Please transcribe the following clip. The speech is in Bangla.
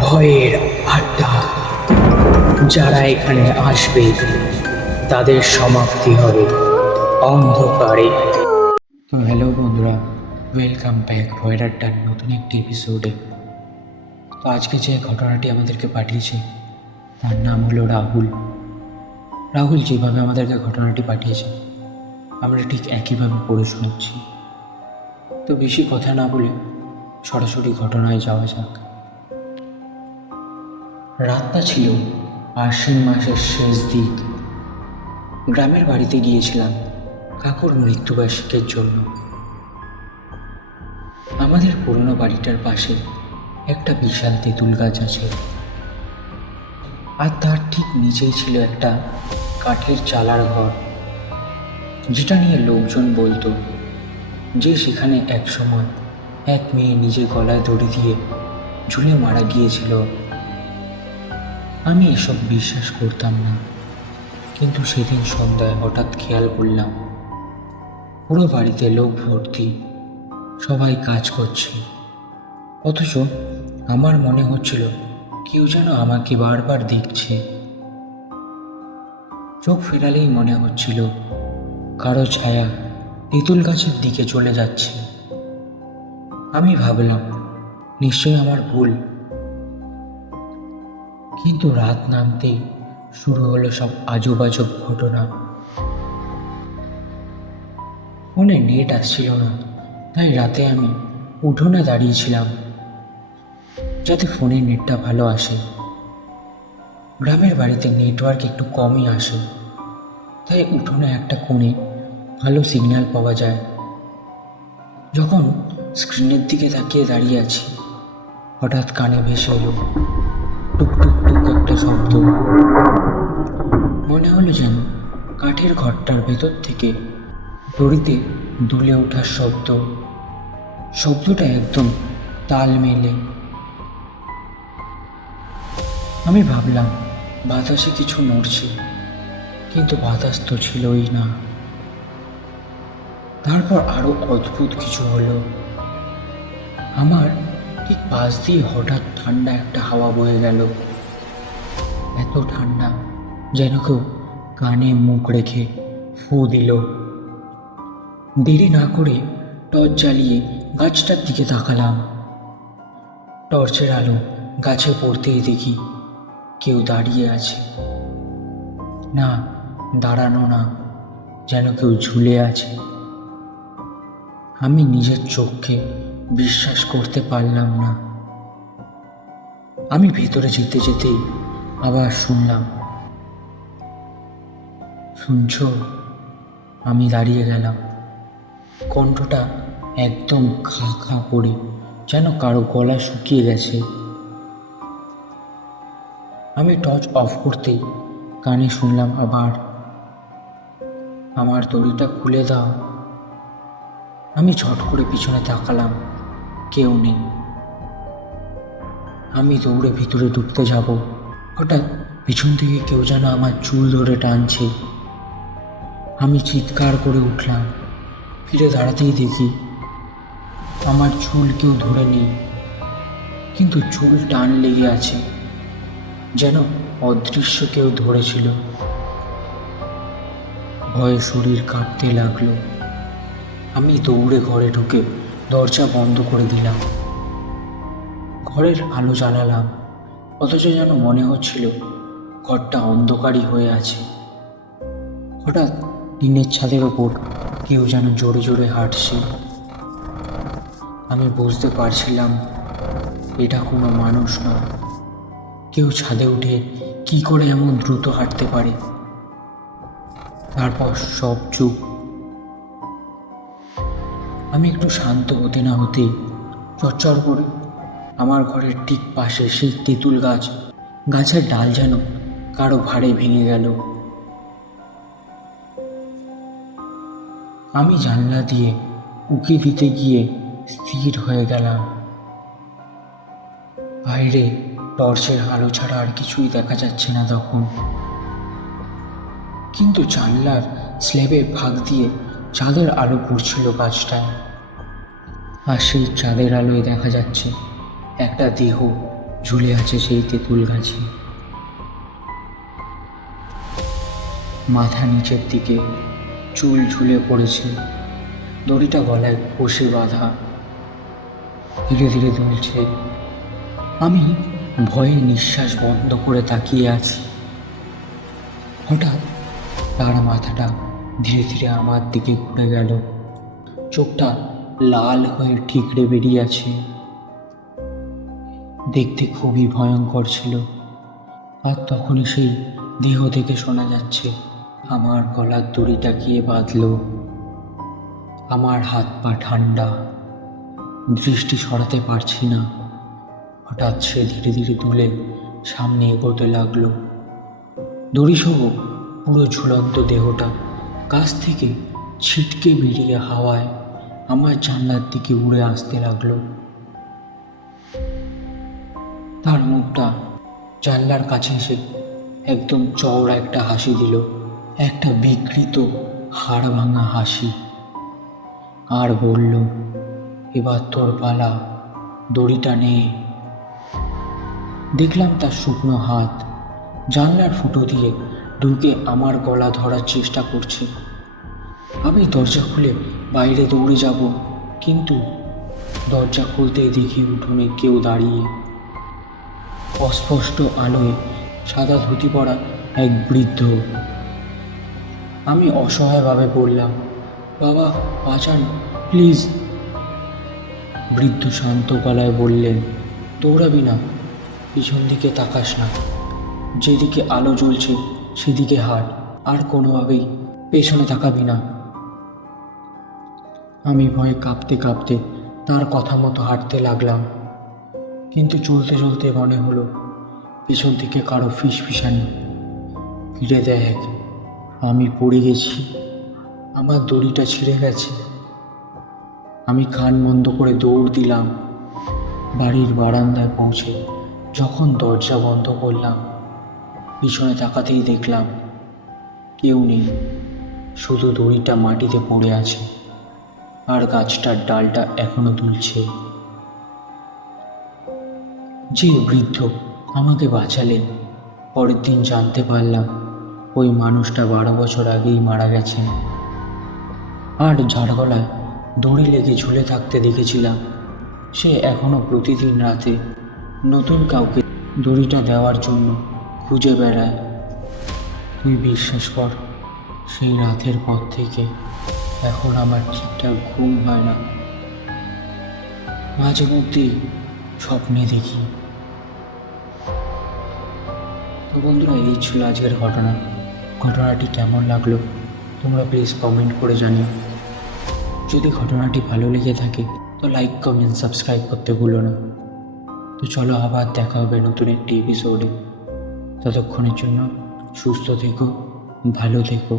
ভয়ের আড্ডা। যারা এখানে আসবে তাদের সমাপ্তি হবে অন্ধকারে। তো হ্যালো বন্ধুরা, ওয়েলকাম ব্যাক ভয়ের আড্ডার নতুন একটি এপিসোডে। তো আজকে যে ঘটনাটি আমাদেরকে পাঠিয়েছে তার নাম হলো রাহুল। রাহুল যেভাবে আমাদেরকে ঘটনাটি পাঠিয়েছে আমরা ঠিক একইভাবে পড়ে শোনাচ্ছি। তো বেশি কথা না বলে সরাসরি ঘটনায় যাওয়া যাক। রাতটা ছিল আশ্বিন মাসের শেষ দিক। গ্রামের বাড়িতে গিয়েছিলাম কাকুর মৃত্যুবার্ষিকীর জন্য। আমাদের পুরনো বাড়িটার পাশে একটা বিশাল তেঁতুল গাছ আছে, আর তার ঠিক নিচেই ছিল একটা কাঠের চালার ঘর, যেটা নিয়ে লোকজন বলতো যে সেখানে এক সময় এক মেয়ে নিজে গলায় দড়ি দিয়ে ঝুলে মারা গিয়েছিল। আমি এসব বিশ্বাস করতাম না, কিন্তু সেদিন সন্ধ্যায় হঠাৎ খেয়াল করলাম পুরো বাড়িতে লোক ভর্তি, সবাই কাজ করছে, অথচ আমার মনে হচ্ছিল কেউ যেন আমাকে বারবার দেখছে। চোখ ফেরালেই মনে হচ্ছিল কারো ছায়া তেঁতুল গাছের দিকে চলে যাচ্ছে। আমি ভাবলাম নিশ্চয়ই আমার ভুল, কিন্তু রাত নামতেই শুরু হলো সব আজব আজব ঘটনা। ফোনে নেট আসছিল না, তাই রাতে আমি উঠোনে দাঁড়িয়েছিলাম যাতে ফোনের নেটটা ভালো আসে। গ্রামের বাড়িতে নেটওয়ার্ক একটু কমই আসে, তাই উঠোনে একটা কোণে ভালো সিগন্যাল পাওয়া যায়। যখন স্ক্রিনের দিকে তাকিয়ে দাঁড়িয়ে আছি, হঠাৎ কানে ভেসে এলো টুক টুক টুক একটা শব্দ। মনে হলো যেন কাঠের ঘরটার ভেতর থেকে দড়িতে দুলে ওঠার শব্দ। শব্দটা একদম তাল মেলে। আমি ভাবলাম বাতাসে কিছু নড়ছে, কিন্তু বাতাস তো ছিলই না। তারপর আরো অদ্ভুত কিছু হলো। আমার ঠিক পাশ দিয়ে হঠাৎ ঠান্ডা একটা হাওয়া বয়ে গেল, এত ঠান্ডা যেন কেউ কানে মুখ রেখে ফু দিল। দেরি না করে টর্চ জ্বালিয়ে গাছটার দিকে তাকালাম। টর্চের আলো গাছে পড়তেই দেখি কেউ দাঁড়িয়ে আছে। না, দাঁড়ানো না, যেন কেউ ঝুলে আছে। আমি নিজের চোখকে বিশ্বাস করতে পারলাম না। আমি ভেতরে যেতে যেতেই আবার শুনলাম, শুনছো? আমি দাঁড়িয়ে গেলাম। কণ্ঠটা একদম খা খা করে, যেন কারো গলা শুকিয়ে গেছে। আমি টর্চ অফ করতেই কানে শুনলাম আবার, আমার দড়িটা খুলে দাও। আমি ঝট করে পিছনে তাকালাম, কেউ নেই। আমি দৌড়ে ভিতরে ঢুকতে যাব, হঠাৎ পিছন থেকে কেউ যেন আমার চুল ধরে টানছে। আমি চিৎকার করে উঠলাম। ফিরে দাঁড়াতেই দেখি আমার চুল কেউ ধরে নেই, কিন্তু চুল টান লেগে আছে, যেন অদৃশ্য কেউ ধরেছিল। ভয়ে শরীর কাঁপতে লাগলো। আমি দৌড়ে ঘরে ঢুকে দরজা বন্ধ করে দিলাম। ঘরের আলো জ্বালালাম, অথচ যেন মনে হচ্ছিল ঘরটা অন্ধকারই হয়ে আছে। হঠাৎ টিনের ছাদের ওপর কেউ যেন জোরে জোরে হাঁটছে। আমি বুঝতে পারছিলাম এটা কোনো মানুষ নয়। কেউ ছাদে উঠে কি করে এমন দ্রুত হাঁটতে পারে? তারপর সব চুপ। আমি একটু শান্ত হতে না হতেই চচ্চর করে আমার ঘরের ঠিক পাশে সেই তেঁতুল গাছ, গাছের ডাল যেন কারো ভারে ভেঙে গেল। আমি জানলা দিয়ে উকি দিতে গিয়ে স্থির হয়ে গেলাম। বাইরে টর্চের আলো ছাড়া আর কিছুই দেখা যাচ্ছে না তখন, কিন্তু জানলার স্ল্যাবের ফাঁক দিয়ে চাঁদের আলো পড়ছিল গাছটায়। আর সেই চাঁদের আলোয় দেখা যাচ্ছে একটা দেহ ঝুলে আছে সেই তেঁতুল গাছে। মাথা নিচের দিকে, চুল ঝুলে পড়েছে, দড়িটা গলায় কষে বাঁধা, ধীরে ধীরে দুলছে। আমি ভয়ে নিঃশ্বাস বন্ধ করে তাকিয়ে আছি। হঠাৎ তার মাথাটা ধীরে ধীরে আমার দিকে ঘুরে গেল, চোখটা লাল হয়ে ঠিকরে বেরিয়ে আছে। দেখতে খুবই ভয়ঙ্কর ছিল। আর তখনই সেই দেহ থেকে শোনা যাচ্ছে, আমার গলার দড়িটা গিয়ে বাঁধল। আমার হাত পা ঠান্ডা, দৃষ্টি সরাতে পারছি না। হঠাৎ সে ধীরে ধীরে তুলে সামনে এগোতে লাগলো। দড়িসহ পুরো ঝুলন্ত দেহটা কাছ থেকে ছিটকে বেরিয়ে হাওয়ায় আমার জানলার দিকে উড়ে আসতে লাগলো। তার মুখটা জানলার কাছে এসে একদম চওড়া একটা হাসি দিল, একটা বিকৃত হাড় ভাঙা হাসি, আর বলল, এবার তোর পালা, দড়িটা নে। দেখলাম তার শুকনো হাত জানলার ফুটো দিয়ে ঢুকে আমার গলা ধরার চেষ্টা করছে। আমি দরজা খুলে বাইরে দৌড়ে যাব, কিন্তু দরজা খুলতেই দেখি উঠোনে কেউ দাঁড়িয়ে। অস্পষ্ট আলোয় সাদা ধুতি পরা এক বৃদ্ধ। আমি অসহায়ভাবে বললাম, বাবা বাঁচান প্লিজ। বৃদ্ধ শান্ত গলায় বললেন, দৌড়াবি না, পিছন দিকে তাকাস না, যেদিকে আলো জ্বলছে সেদিকে হাঁট, আর কোনোভাবেই পেছনে তাকাবি না। আমি ভয়ে কাঁপতে কাঁপতে তার কথা মতো হাঁটতে লাগলাম, কিন্তু চলতে চলতে মনে হলো পিছন থেকে কারো ফিসফিসানি। ফিরে দেখ, আমি পড়ে গেছি, আমার দড়িটা ছিঁড়ে গেছে। আমি কান বন্ধ করে দৌড় দিলাম। বাড়ির বারান্দায় পৌঁছে যখন দরজা বন্ধ করলাম, পিছনে তাকাতেই দেখলাম কেউ নেই, শুধু দড়িটা মাটিতে পড়ে আছে, আর গাছটার ডালটা এখনো দুলছে। যে বৃদ্ধ আমাকে বাঁচালেন, পরের দিন জানতে পারলাম ওই মানুষটা 12 বছর আগেই মারা গেছেন। আর যার গলায় দড়ি লেগে ঝুলে থাকতে দেখেছিলাম, সে এখনো প্রতিদিন রাতে নতুন কাউকে দড়িটা দেওয়ার জন্য খুঁজে বেড়ায়। তুই বিশ্বাস কর, সেই রাতের পর থেকে এখন আমার ঠিকঠাক ঘুম হয় না, মাঝে মধ্যে স্বপ্নে দেখি। তো বন্ধুরা, এই ছিল আজকের ঘটনাটি কেমন লাগলো তোমরা প্লিজ কমেন্ট করে জানিও। যদি ঘটনাটি ভালো লেগে থাকে তো লাইক, কমেন্ট, সাবস্ক্রাইব করতে ভুলো না। তো চলো, আবার দেখা হবে নতুন একটি এপিসোডে। ততক্ষণের জন্য সুস্থ থেকো, ভালো থেকো।